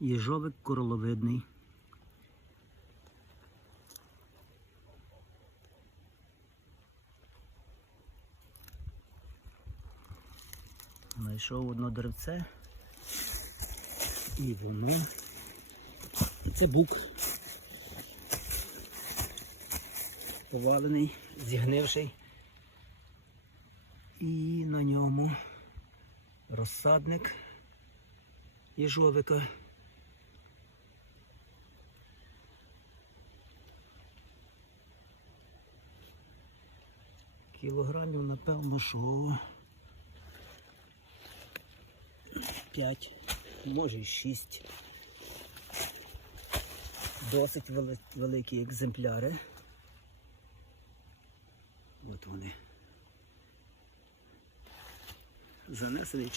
Їжовик короловидний. Знайшов одно деревце. І воно. Це бук. Повалений, зігнивший. І на ньому розсадник їжовика. Кілограмів, напевно, що 5, може й 6. Досить вели- великі екземпляри. От вони. Занесений